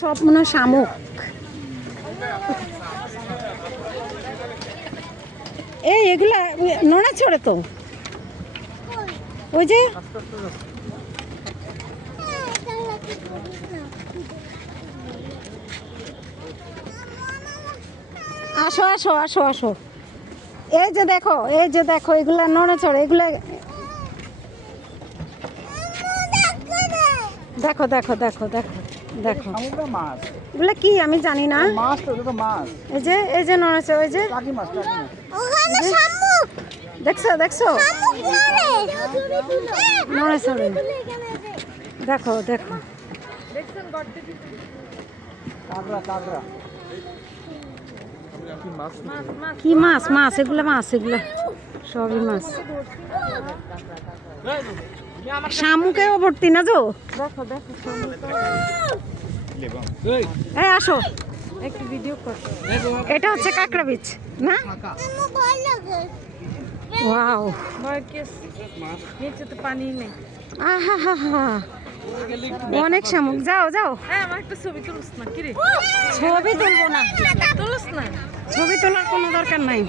সব মনে হয় শামুক। এই এগুলা নোনা ছড়ে তো, ওই যে আসো আসো আসো আসো, এই যে দেখো, এই যে দেখো, এগুলা নোনা ছড়ে, এগুলা দেখো দেখো দেখো দেখো দেখো, এগুলা কি আমি জানি না। এই যে নোনা ছড়ে, ওই যে দেখছো দেখছো নোনা ছড়ে, দেখো দেখো কি মাছ, মাছ এগুলা, মাছ এগুলা সবই মাছ। শামুকেও ভর্তি না যো, এই আসো একটু ভিডিও কর। এটা হচ্ছে কাঁকড়া বীচ না? ওয়াও, আহা হা হা, অনেক শামুক। যাও যাও, ছবি তুলবো না, ছবি তোলার কোনো দরকার নাই।